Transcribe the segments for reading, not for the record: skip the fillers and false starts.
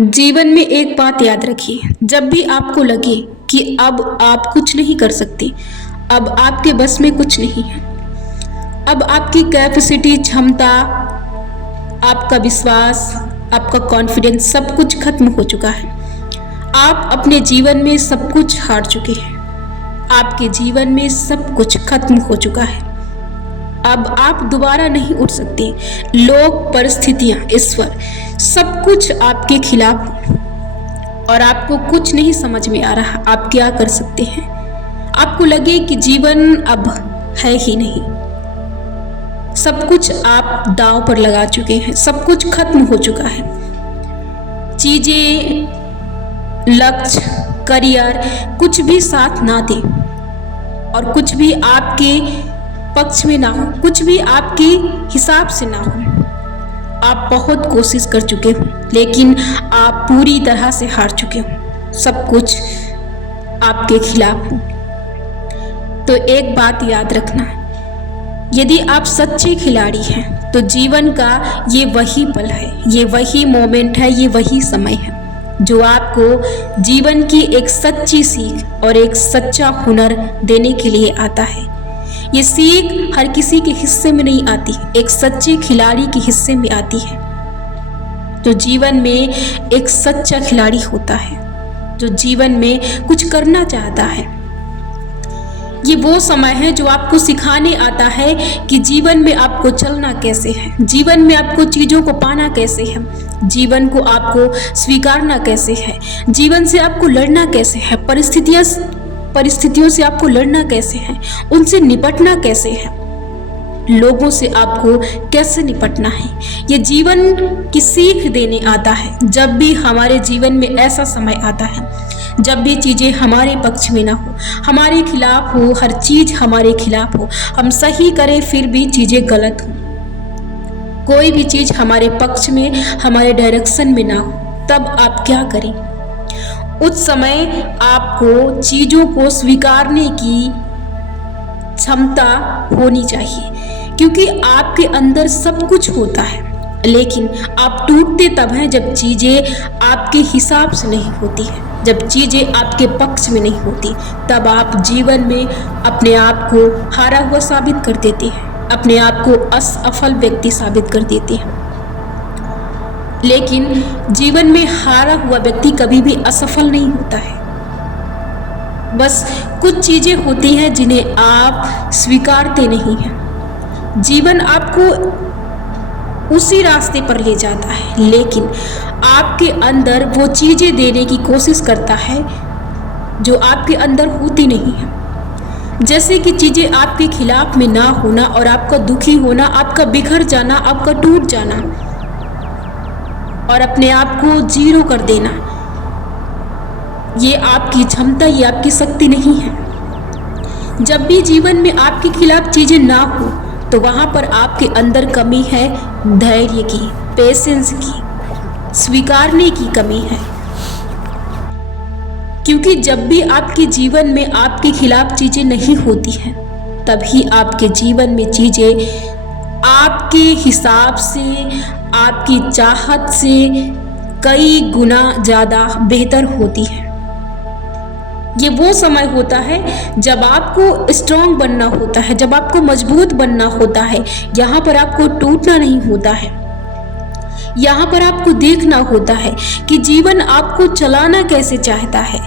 जीवन में एक बात याद रखिए, जब भी आपको लगे कि अब आप कुछ नहीं कर सकते, अब आपके बस में कुछ नहीं है, अब आपकी कैपेसिटी, क्षमता, आपका विश्वास, आपका कॉन्फिडेंस सब कुछ खत्म हो चुका है। आप अपने जीवन में सब कुछ हार चुके हैं। आपके जीवन में सब कुछ खत्म हो चुका है। अब आप दोबारा नहीं उठ सकते। लोग, परिस्थितियां, ईश्वर सब कुछ आपके खिलाफ है और आपको कुछ नहीं समझ में आ रहा आप क्या कर सकते हैं। आपको लगे कि जीवन अब है ही नहीं। सब कुछ आप दांव पर लगा चुके हैं, सब कुछ खत्म हो चुका है। चीजें, लक्ष्य, करियर कुछ भी साथ ना दे और कुछ भी आपके पक्ष में ना हो, कुछ भी आपके हिसाब से ना हो। आप बहुत कोशिश कर चुके हो लेकिन आप पूरी तरह से हार चुके हो। सब कुछ आपके खिलाफ हो। तो एक बात याद रखना, यदि आप सच्चे खिलाड़ी हैं तो जीवन का ये वही पल है, ये वही मोमेंट है, ये वही समय है जो आपको जीवन की एक सच्ची सीख और एक सच्चा हुनर देने के लिए आता है। ये सीख हर किसी के हिस्से में नहीं आती, एक सच्चे खिलाड़ी के हिस्से में आती है। जो जीवन में एक सच्चा खिलाड़ी होता है, जो जीवन में कुछ करना चाहता है। ये वो समय है जो आपको सिखाने आता है कि जीवन में आपको चलना कैसे है, जीवन में आपको चीज़ों को पाना कैसे है, जीवन को आपको स्वीकारना कैसे है, जीवन से आपको लड़ना कैसे है, परिस्थितियों से आपको लड़ना कैसे है, उनसे निपटना कैसे है, लोगों से आपको कैसे निपटना है। ये जीवन की सीख देने आता है। जब भी हमारे जीवन में ऐसा समय आता है, जब भी चीज़ें हमारे पक्ष में ना हो, हमारे खिलाफ हो, हर चीज़ हमारे खिलाफ हो, हम सही करें फिर भी चीज़ें गलत हो, कोई भी चीज़ हमारे पक्ष में, हमारे डायरेक्शन में ना हो, तब आप क्या करें? उस समय आपको चीज़ों को स्वीकारने की क्षमता होनी चाहिए, क्योंकि आपके अंदर सब कुछ होता है लेकिन आप टूटते तब हैं जब चीज़ें आपके हिसाब से नहीं होती है, जब चीज़ें आपके पक्ष में नहीं होती। तब आप जीवन में अपने आप को हारा हुआ साबित कर देते हैं, अपने आप को असफल व्यक्ति साबित कर देते हैं। लेकिन जीवन में हारा हुआ व्यक्ति कभी भी असफल नहीं होता है। बस कुछ चीज़ें होती हैं जिन्हें आप स्वीकारते नहीं हैं। जीवन आपको उसी रास्ते पर ले जाता है लेकिन आपके अंदर वो चीज़ें देने की कोशिश करता है जो आपके अंदर होती नहीं है। जैसे कि चीज़ें आपके खिलाफ में ना होना और आपका दुखी होना, आपका बिखर जाना, आपका टूट जाना और अपने आप को जीरो कर देना, ये आपकी क्षमता, ये आपकी शक्ति नहीं है। जब भी जीवन में आपके खिलाफ चीज़ें ना हो तो वहाँ पर आपके अंदर कमी है धैर्य की, पेशेंस की, स्वीकारने की कमी है। क्योंकि जब भी आपके जीवन में आपके खिलाफ चीज़ें नहीं होती हैं तभी आपके जीवन में चीज़ें आपके हिसाब से, आपकी चाहत से कई गुना ज़्यादा बेहतर होती है। ये वो समय होता है जब आपको स्ट्रांग बनना होता है, जब आपको मजबूत बनना होता है। यहाँ पर आपको टूटना नहीं होता है। यहाँ पर आपको देखना होता है कि जीवन आपको चलाना कैसे चाहता है,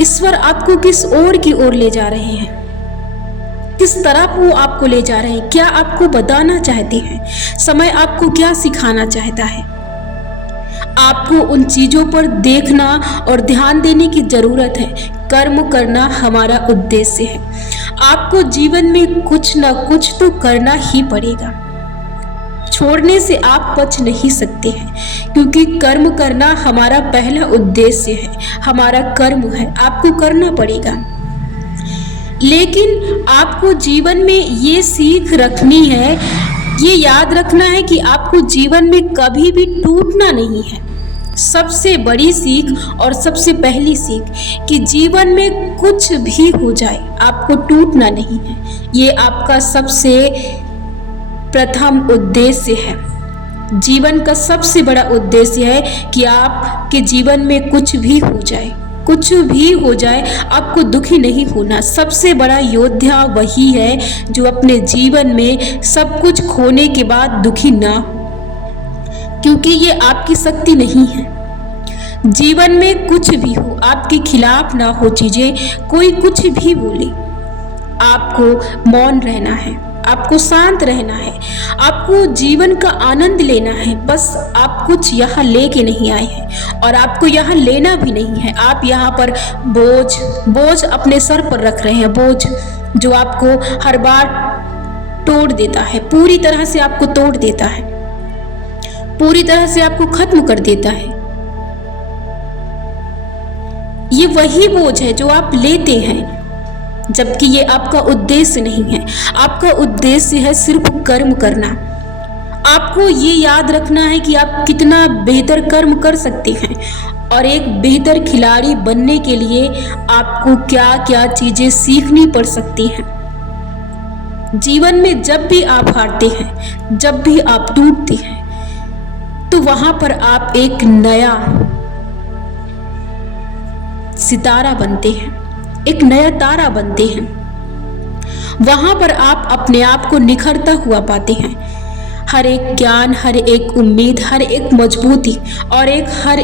ईश्वर आपको किस ओर की ओर ले जा रहे हैं, किस तरफ वो आपको ले जा रहे हैं, क्या आपको बताना चाहते हैं, समय आपको क्या सिखाना चाहता है। आपको उन चीज़ों पर देखना और ध्यान देने की ज़रूरत है। कर्म करना हमारा उद्देश्य है। आपको जीवन में कुछ ना कुछ तो करना ही पड़ेगा। छोड़ने से आप बच नहीं सकते हैं क्योंकि कर्म करना हमारा पहला उद्देश्य है, हमारा कर्म है, आपको करना पड़ेगा। लेकिन आपको जीवन में ये सीख रखनी है, ये याद रखना है कि आपको जीवन में कभी भी टूटना नहीं है। सबसे बड़ी सीख और सबसे पहली सीख कि जीवन में कुछ भी हो जाए आपको टूटना नहीं है। ये आपका सबसे प्रथम उद्देश्य है। जीवन का सबसे बड़ा उद्देश्य है कि आपके जीवन में कुछ भी हो जाए, कुछ भी हो जाए, आपको दुखी नहीं होना। सबसे बड़ा योद्धा वही है जो अपने जीवन में सब कुछ खोने के बाद दुखी ना हो, क्योंकि ये आपकी शक्ति नहीं है। जीवन में कुछ भी हो, आपके खिलाफ ना हो चीजें, कोई कुछ भी बोले, आपको मौन रहना है, आपको शांत रहना है, आपको जीवन का आनंद लेना है। बस आप कुछ यहाँ लेके नहीं आए हैं और आपको यहाँ लेना भी नहीं है। आप यहाँ पर बोझ अपने सर पर रख रहे हैं, बोझ जो आपको हर बार तोड़ देता है, पूरी तरह से आपको तोड़ देता है, पूरी तरह से आपको खत्म कर देता है। ये वही बोझ है जो आप लेते हैं, जबकि ये आपका उद्देश्य नहीं है। आपका उद्देश्य है सिर्फ कर्म करना। आपको ये याद रखना है कि आप कितना बेहतर कर्म कर सकते हैं और एक बेहतर खिलाड़ी बनने के लिए आपको क्या क्या चीजें सीखनी पड़ सकती हैं। जीवन में जब भी आप हारते हैं, जब भी आप टूटते हैं, तो वहां पर आप एक नया सितारा बनते हैं, एक नया तारा बनते हैं। वहां पर आप अपने आप को निखरता हुआ पाते हैं। हर एक ज्ञान, हर एक उम्मीद, हर एक मजबूती और हर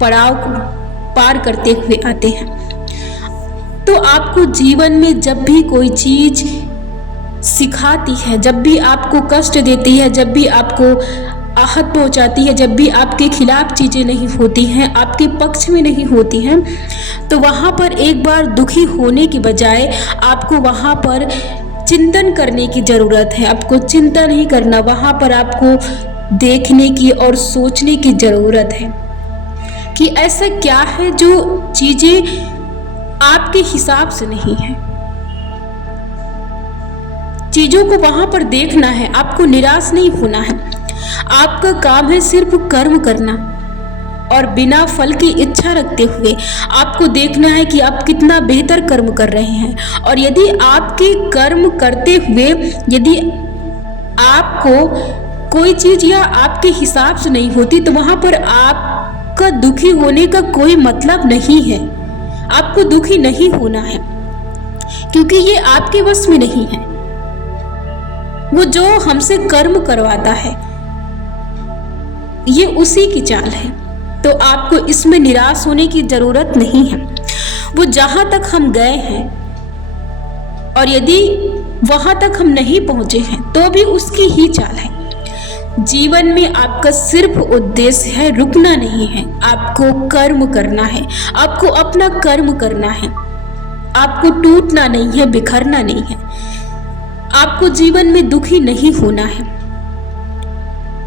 पड़ाव को पार करते हुए आते हैं। तो आपको जीवन में जब भी कोई चीज सिखाती है, जब भी आपको कष्ट देती है, जब भी आपको आहत पहुंचाती है, जब भी आपके खिलाफ चीजें नहीं होती हैं, आपके पक्ष में नहीं होती हैं, तो वहां पर एक बार दुखी होने की बजाय आपको वहां पर चिंतन करने की जरूरत है। आपको चिंता नहीं करना, वहां पर आपको देखने की और सोचने की जरूरत है कि ऐसा क्या है जो चीजें आपके हिसाब से नहीं है। चीजों को वहां पर देखना है, आपको निराश नहीं होना है। आपका काम है सिर्फ कर्म करना और बिना फल की इच्छा रखते हुए आपको देखना है कि आप कितना बेहतर कर्म कर रहे हैं। और यदि आपके कर्म करते हुए यदि आपको कोई चीज या आपके हिसाब से नहीं होती, तो वहां पर आपका दुखी होने का कोई मतलब नहीं है। आपको दुखी नहीं होना है, क्योंकि ये आपके वश में नहीं है। वो जो हमसे कर्म करवाता है, ये उसी की चाल है, तो आपको इसमें निराश होने की जरूरत नहीं है। वो जहां तक हम गए हैं और यदि वहां तक हम नहीं पहुंचे हैं, तो भी उसकी ही चाल है। जीवन में आपका सिर्फ उद्देश्य है रुकना नहीं है, आपको कर्म करना है, आपको अपना कर्म करना है। आपको टूटना नहीं है, बिखरना नहीं है। आपको जीवन में दुखी नहीं होना है,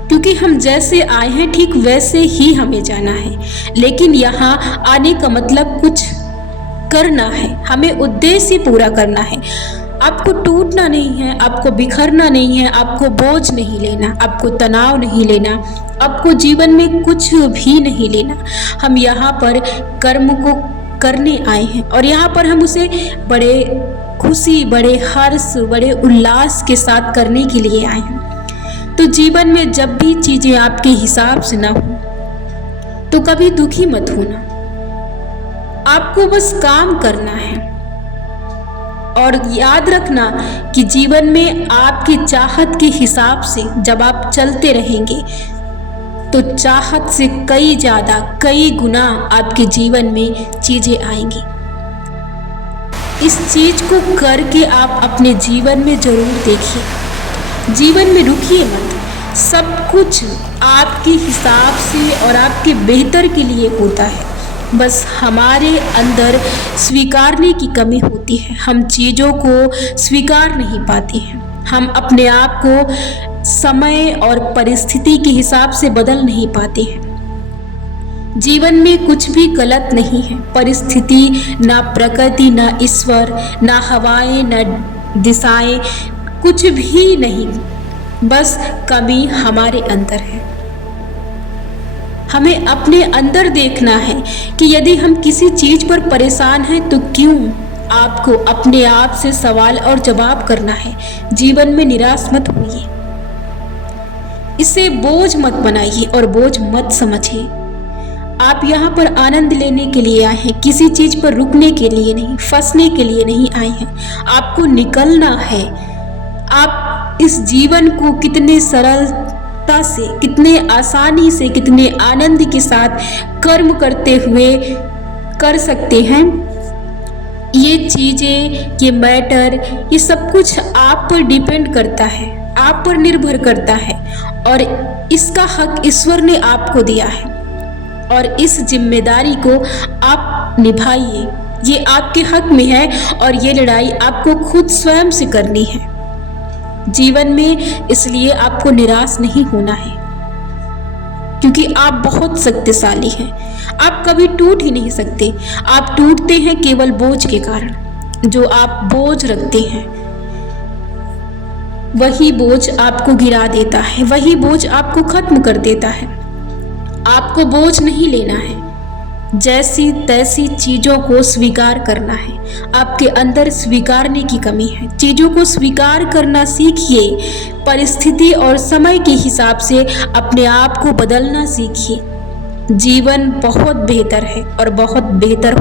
क्योंकि हम जैसे आए हैं ठीक वैसे ही हमें जाना है। लेकिन यहाँ आने का मतलब कुछ करना है, हमें उद्देश्य पूरा करना है। आपको टूटना नहीं है, आपको बिखरना नहीं है, आपको बोझ नहीं लेना, आपको तनाव नहीं लेना, आपको जीवन में कुछ भी नहीं लेना। हम यहाँ पर कर्म को करने आए हैं और यहाँ पर हम उसे बड़े खुशी, बड़े हर्ष, बड़े उल्लास के साथ करने के लिए आए हैं। तो जीवन में जब भी चीजें आपके हिसाब से ना हो, तो कभी दुखी मत होना। आपको बस काम करना है और याद रखना कि जीवन में आपकी चाहत के हिसाब से जब आप चलते रहेंगे, तो चाहत से कई ज्यादा, कई गुना आपके जीवन में चीजें आएंगी। इस चीज को करके आप अपने जीवन में जरूर देखिए। जीवन में रुकिए मत। सब कुछ आपके हिसाब से और आपके बेहतर के लिए होता है। बस हमारे अंदर स्वीकारने की कमी होती है। हम चीज़ों को स्वीकार नहीं पाते हैं। हम अपने आप को समय और परिस्थिति के हिसाब से बदल नहीं पाते हैं। जीवन में कुछ भी गलत नहीं है। परिस्थिति, ना प्रकृति, ना ईश्वर, ना हवाएं, ना दिशाएं, कुछ भी नहीं। बस कमी हमारे अंदर है। हमें अपने अंदर देखना है कि यदि हम किसी चीज पर परेशान हैं तो क्यों। आपको अपने आप से सवाल और जवाब करना है। जीवन में निराश मत होइए। इसे बोझ मत बनाइए और बोझ मत समझिए। आप यहाँ पर आनंद लेने के लिए आए हैं, किसी चीज पर रुकने के लिए नहीं, फंसने के लिए नहीं आए हैं। आपको निकलना है। आप इस जीवन को कितने सरलता से, कितने आसानी से, कितने आनंद के साथ कर्म करते हुए कर सकते हैं। ये चीजें, ये मैटर, ये सब कुछ आप पर डिपेंड करता है, आप पर निर्भर करता है और इसका हक ईश्वर ने आपको दिया है और इस जिम्मेदारी को आप निभाइए। ये आपके हक में है और ये लड़ाई आपको खुद स्वयं से करनी है जीवन में। इसलिए आपको निराश नहीं होना है क्योंकि आप बहुत शक्तिशाली हैं। आप कभी टूट ही नहीं सकते। आप टूटते हैं केवल बोझ के कारण। जो आप बोझ रखते हैं वही बोझ आपको गिरा देता है, वही बोझ आपको खत्म कर देता है। आपको बोझ नहीं लेना है, जैसी तैसी चीजों को स्वीकार करना है। आपके अंदर स्वीकारने की कमी है। चीजों को स्वीकार करना सीखिए। परिस्थिति और समय के हिसाब से अपने आप को बदलना सीखिए। जीवन बहुत बेहतर है और बहुत बेहतर